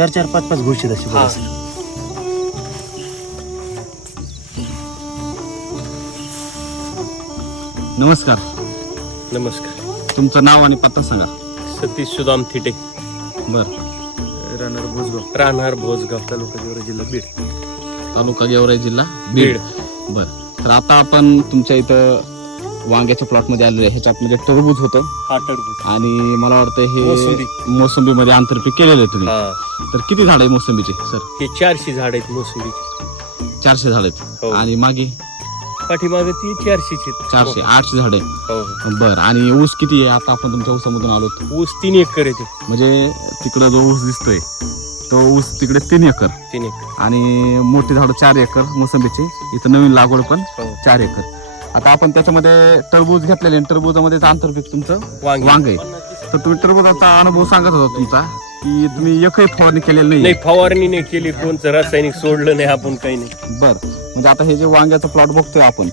चार चार पाच पाच अशी हा. बघा सर नमस्कार. नमस्कार. तुमचं नाव आणि पत्ता सांगा. सतीश सुदाम थिटे. बर. राहणार भोजगाव. राहणार भोजगाव. तालुका गेवरा जिल्हा बीड. तालुका गेवराई जिल्हा बीड. बर. तर आता आपण तुमच्या इथं वांग्याच्या प्लॉटमध्ये आलेलो आहे. ह्याच्यात म्हणजे टरबूज होतं. हा टरबूज. आणि मला वाटतं. हे मोसंबी. मध्ये आंतरपीक केलेलं आहे तुम्ही. हा. तर किती झाड आहे मोसंबीचे सर? हे चारशे झाड आहेत मोसंबीचे. चारशे झाड हो. आहेत आणि मागे? पाठीमागे ती चारशेची चारशे आठशे झाड आहे हो. बर. आणि ऊस किती आहे? आता आपण तुमच्या ऊसामधून आलो ऊस तीन एकर येते म्हणजे तिकडं जो ऊस दिसतोय तो ऊस तिकडे तीन एकर. तीन एकर. आणि मोठी झाडं चार एकर मोसंबीची. इथं नवीन लागवड पण हो. चार एकर. आता आपण त्याच्यामध्ये टरबूज घेतलेले आणि टरबूजामध्ये आंतरपीक तुमचं वांगे. आहे. तर तुम्ही टरबूजाचा अनुभव सांगत होता तुमचा की तुम्ही एकही फवारणी केलेली नाही नाही फवारणी नाही केली कोणचं रासायनिक सोडलं नाही आपण काही नाही. बर. म्हणजे आता हे जे वांग्याचं प्लॉट बघतोय आपण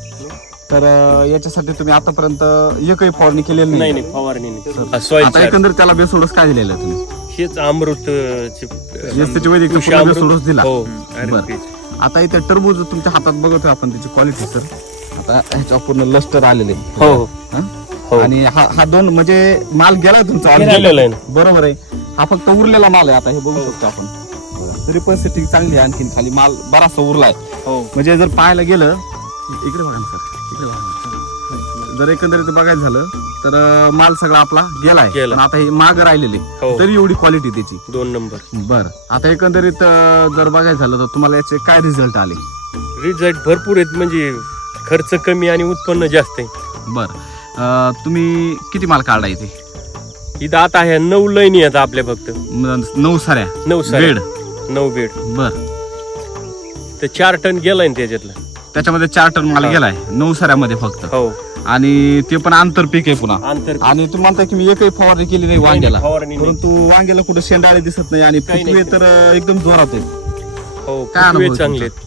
तर अं, याच्यासाठी तुम्ही आतापर्यंत एकही फवारणी केलेली नाही. नाही फवारणी नाही. आता. एकंदर त्याला बेसोडस काय दिलेलं आहे तुम्ही? हेच अमृत. पूर्ण बेसोडस दिला. हो बर. आता इथे टरबूज तुमच्या हातात बघतोय आपण त्याची क्वालिटी सर आता ह्याच्या पूर्ण लस्टर आलेले. हो. हो. हा? हो आणि हा हा दोन म्हणजे माल गेलाय तुमचा already. गेलेलं आहे. ना बरोबर आहे. हा फक्त उरलेला माल आहे आता हे बघू शकतो आपण. तरी परिस्थिती चांगली आहे आणखीन खाली. माल बराचसा उरलाय. हो. म्हणजे जर पाहायला गेलं इकडे बघा ना सर. इकडे बघा ना. जर एकंदरीत बघायचं झालं तर अं, माल सगळा आपला गेलाय. गेला. पण आता हे माग राहिलेले. हो. तरी एवढी क्वालिटी त्याची. दोन नंबर. बर. आता एकंदरीत अं, जर बघायचं झालं तर तुम्हाला याचे काय रिझल्ट आले? रिझल्ट भरपूर आहेत. म्हणजे खर्च कमी आणि उत्पन्न जास्त आहे. बर. तुम्ही किती माल काढला इथे? इथं आता ह्या नऊ लाईनी आहेत आपल्या फक्त. नऊ साऱ्या? नऊ साऱ्या. बेड? नऊ बेड. बर. तर चार टन गेलाय ना त्याच्यातलं. त्याच्यामध्ये चार टन माल. गेलाय? नऊ साऱ्यामध्ये फक्त. हो. आणि ते पण आंतरपीक आहे पुन्हा. आंतर आणि तुम्ही म्हणताय की मी एकही फवारणी केली नाही वांग्याला. फवारणी नाही. परंतु वांग्याला कुठे शेंडाळे दिसत नाही आणि काही नाही. फुटवे तर अं, एकदम जोरात आहेत. हो काय अनुभव फुटवे आहे चांगले आहेत.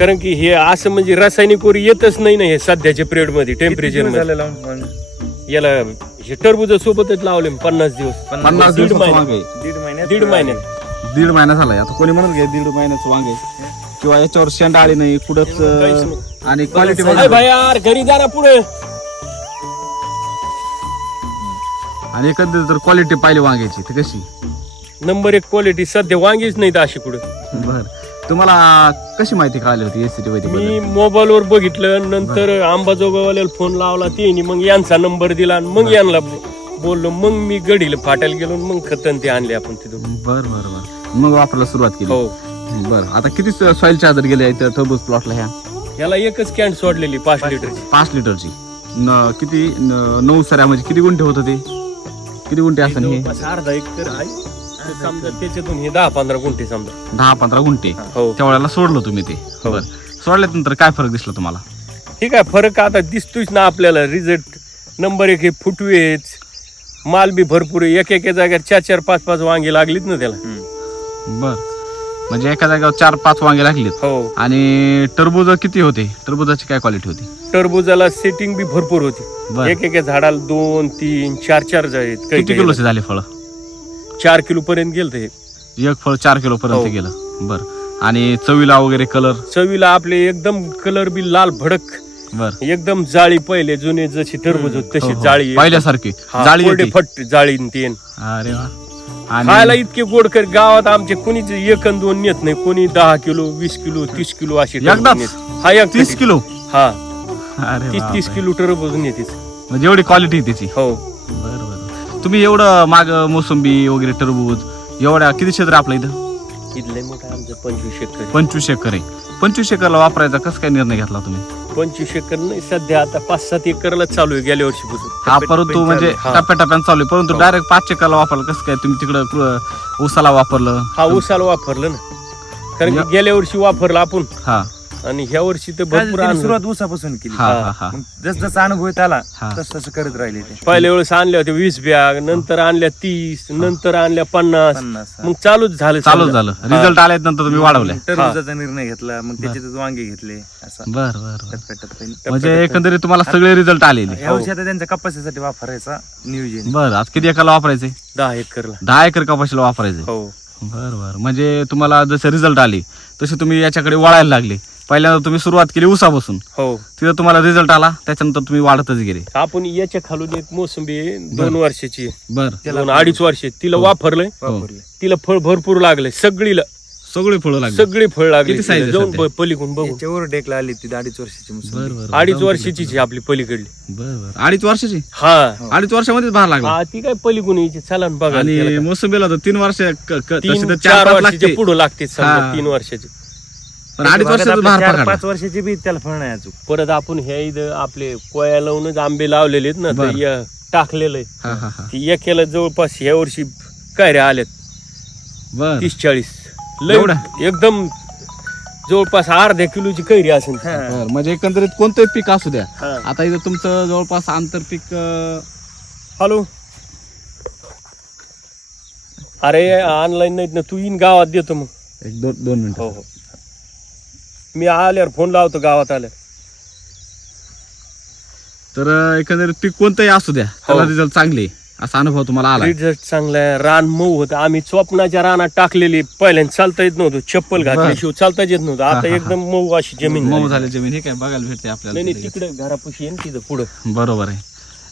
कारण की हे असं म्हणजे रासायनिक वर येतच नाही ना हे सध्याच्या पिरियडमध्ये टेम्परेचरमध्ये. याला हे टरबूज सोबतच लावले मी पन्नास दिवस. पन्नास दीड दिवसाचं महिना. वांग आहे. दीड महिन्यात दीड महिन्यात दीड महिना झालाय. आता कोणी म्हणत घे दीड महिन्याचं वांग आहे. किंवा याच्यावर शेंडाळे नाही कुठंच काहीच अं, नाही. आणि क्वालिटी अरे भाई यार घरी जा ना पुढे. आणि एकंदरीत जर क्वालिटी पाहिली वांग्याची. तर कशी? नंबर एक क्वालिटी सध्या वांगीच नाहीत अशी कुठं. बर. तुम्हाला कशी माहिती कळाली होती एसीटी वैदिक मी मोबाईल वर बघितलं नंतर अंबाजोगावाल्याला फोन लावला त्यांनी मग यांचा नंबर दिला आणि मग यांना बोललो. मग मी गडीला फाटायला गेलो आणि मग खतन ते आणले आपण तिथून. बर बर बर. मग वापरायला सुरुवात केली. हो. बर. आता किती सॉइल चार्जर गेले इथं टरबूज प्लॉटला ह्या? याला एकच कॅन सोडलेली पाच लिटरची. पाच लिटरची. न किती न- नऊ सऱ्या म्हणजे किती गुंठे होतं ते किती गुंठे असं हे? जवळपास अर्धा एकर आहे. तर समजा त्याच्यातून हे दहा पंधरा गुंठे समजा. दहा पंधरा गुंठे? हो. त्यावेळेला सोडलं तुम्ही ते. हो. बर. सोडल्यानंतर काय फरक दिसला तुम्हाला? ठीक आहे फरक आता दिसतोच ना आपल्याला. रिझल्ट नंबर एक हे फुटवेच. माल बी भरपूर आहे. एक एका जागेवर चार चार पाच पाच वांगे लागलीत ना त्याला. बर. म्हणजे एका जागेवर चार पाच वांगे लागलेत. हो. आणि टरबूज किती होते? टरबुजाची काय क्वालिटी होती? टरबुजाला सेटिंग बी भरपूर होती. बर. एक एका झाडाला दोन तीन चार चार आहेत काही किती काही किलोचे झाले फळ? चार किलो पर्यंत गेलं हे एक फळ चार किलो पर्यंत हो. गेलं. बर. आणि चवीला वगैरे कलर चवीला आपले एकदम कलर बी लाल भडक. बर. एकदम जाळी पहिले जुने जशी टरबूज होती तशी हो. जाळी पहिल्यासारखी. हा, जाळी कोरडे येते. फट जाळी न तेन. अरे वा. खायला आणि इतके गोड कर गावात आमचे कोणीच एक अन दोन नेत नाही. कोणी दहा किलो वीस किलो तीस किलो असे टरबूज एकदाच? नेत. हा एक तीस किलो? हा. अरे तीस तीस बापरे. किलो टरबूज नेतीस म्हणजे एवढी क्वालिटी त्याची. हो. तुम्ही एवढं माग मोसंबी वगैरे टरबूज एवढ्या किती क्षेत्र आपलं इथं? इथलं मोठं आमचं पंचवीस एकर. पंचवीस एकर आहे. पंचवीस एकरला वापरायचा कसं काय निर्णय घेतला तुम्ही? पंचवीस एकर नाही सध्या आता पाच सात एकरला चालू आहे गेल्या वर्षीपासून. हा परंतु म्हणजे हा. टप्प्याटप्प्यानं चालू आहे. परंतु हो. डायरेक्ट पाच एकरला वापरलं कसं काय तुम्ही तिकडं कृ- ऊसाला वापरलं? हा उसाला वापरलं ना. कारण की गेल्या वर्षी वापरलं आपण. हा. आणि ह्या वर्षी तर काय भरपूर त्यांनी आणलं. सुरुवात ऊसापासून केली. हा हा हा. मग जस जसा अनुभव येत आला हा. तस तसं करत राहिले ते. पहिल्या वेळेस आणल्या होत्या वीस बॅग नंतर आणल्या तीस नंतर आणल्या पन्नास. पन्नास हा. मग चालूच झालं चालू समजा. झालं. रिझल्ट आल्यात नंतर तुम्ही वाढवले. टरबुजाचा निर्णय घेतला मग त्याच्यातच वांगे घेतले असं. बर बर बर. टप्प्याटप्प्याने. म्हणजे एकंदरीत तुम्हाला सगळे रिझल्ट आलेले. या वर्षी आता त्यांच्या कपाशीसाठी वापरायचा नियोजन. आहे. बर आज किती एकाला वापरायचे? दहा एकरला. दहा एकर कपाशीला वापरायचे. हो. बर बर. म्हणजे तुम्हाला जसे रिझल्ट आले तसे तुम्ही याच्याकडे वळायला लागले. पहिल्यांदा तुम्ही सुरुवात केली उसापासून. हो. तिथं तुम्हाला रिझल्ट आला त्याच्यानंतर तुम्ही वाढतच गेले. आपण याच्या खालून एक मोसंबी दोन वर्षाची आहे. बर. दोन अडीच वर्ष तिला वापरलंय. वापरले तिला फळ भरपूर लागले सगळीला. सगळे फळं लागले. सगळी फळ लागली किती size आहे तिला. जाऊन सध्या? प- पलीकडून बघू याच्यावर डेकला आली ती अडीच वर्षाची मुसंबी. बर बर. अडीच वर्षाची आहे आपली पलीकडली. बर बर. अडीच वर्षाची? हा. अडीच वर्षामध्येच भार लागला. हा ती काय पलीकडून यायची. चला ना बघा. आणि त्याला काय. मोसंबीला तर तीन वर्ष क- क- तशी तीन तर चार चार पाच वर्षाच्या लागते. पुढे लागते हा. तीन वर्षाची. पण अडीच भागात वर्षाचा आपले भार चार पाच वर्षाची बी त्याला फळ नाही अजून. परत आपण ह्या इथं आपले कोया लावूनच आंबे लावलेले आहेत ना बरं. या टाकलेलं आहे हा हा हा. ती एकेला जवळपास ह्या वर्षी काय रे आल्यात बर. तीस चाळीस. लय एवढं? एकदम जवळपास अर्ध्या किलोची कैरी असेल. ती. बर म्हणजे एकंदरीत कोणतंही पीक असू द्या. हा. आता इथं तुमचं जवळपास आंतरपीक अं, हॅलो? अरे ऑनलाईन नाहीत ना तू येईन गावात देतो मग. एक दोन दोन मिनिटं. हो हो. मी आल्यावर फोन लावतो गावात आल्यावर. तर एकंदरीत पीक कोणतंही असू द्या त्याला हो. रिझल्ट चांगले असा अनुभव तुम्हाला आला रिझल्ट चांगला आहे. रान मऊ होतं. आम्ही चोपणाच्या रानात टाकलेली पहिल्यांदा चालता येत नव्हतं. चप्पल घातल्याशिवाय चालताच येत नव्हतं. आता एकदम मऊ अशी जमीन मऊ झाली. जमीन. हे काय बघायला भेटते आपल्याला नाही तिकडे घरापाशी आहे ना तिथं पुढं. बरोबर आहे.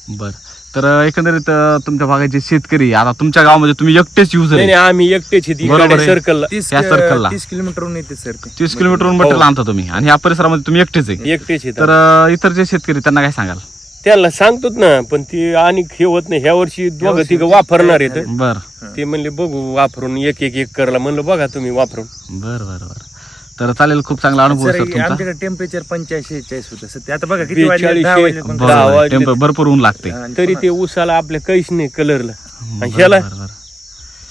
बर. तर एकंदरीत अं, तुमच्या भागाचे शेतकरी आता तुमच्या गावामध्ये तुम्ही एकटेच युजर नाही नाही आम्ही एकटेच बरोबर आहे. सर्कलला तीस या circle-ला. तीस किलोमीटरहून येते सर ते तीस किलोमीटरहून मटेरियल आणता तुम्ही. आणि या परिसरामध्ये तुम्ही एकटेच आहे. एकटेच आहे. तर अं, इतर जे शेतकरी त्यांना काय सांगाल? त्यांना सांगतोच ना पण ती आणि हे होत नाही. ह्या वर्षी दोघं तिघं वापरणार आहेत. बर. ते म्हणले बघू वापरून एक एक एक करला म्हणलं बघा तुम्ही वापरून. बर बर बर. तर चालेल खूप चांगला अनुभव सर तुमचा आमच्याकडे टेम्परेचर पंच्याऐंशी चाळीस होतं सर ते आता बघा किती वाजले बेचाळीस दहा हे- वाजले पण दहा बरोबर आहे. वाजले. टेम्पर भरपूर ऊन लागते तरी ते उसाला आपल्या काहीच नाही कलरला आणि ह्याला बरं, बरं, बरं.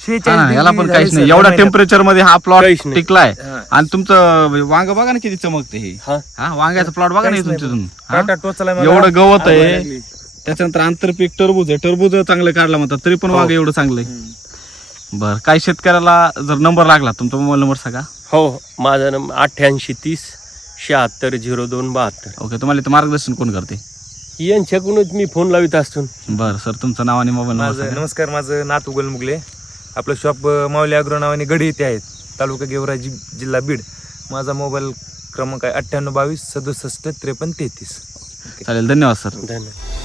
शेहेचाळीस हा ना, याला पण काहीच नाही एवढ्या महिन्यात. टेम्परेचरमध्ये हा प्लॉट काहीच नाही. टिकलाय हा. आणि तुमचं वांग बघा ना किती चमकते हे हा हा वांग्याचा प्लॉट बघा ना काहीच नाही तुमच्यातून काटा टोचला मला. एवढं गवत आहे. त्याच्यानंतर आंतरपीक टरबूज आहे टरबूज चांगलं काढला म्हणतात तरी पण वांग एवढं चांगलं आहे. बरं काही शेतकऱ्याला जर नंबर लागला तुमचा मोबाईल नंबर सांगा हो माझा नंबर अठ्ठ्याऐंशी तीस शहात्तर झिरो दोन बहात्तर. ओके तुम्हाला इथं मार्गदर्शन कोण करते? यांच्याकडूनच मी फोन लावित असतो. बरं सर तुमचं नाव आणि मोबाईल नंबर माझं सांगा. नमस्कार माझं नात उगल मुगले. आपलं शॉप माऊली अग्रो नावाने गडी इथे आहेत तालुका गेवराई जि- जिल्हा बीड. माझा मोबाईल क्रमांक आहे अठ्ठ्याण्णव बावीस सदुसष्ट त्रेपन्न तेहतीस. चालेल धन्यवाद सर. धन्यवाद.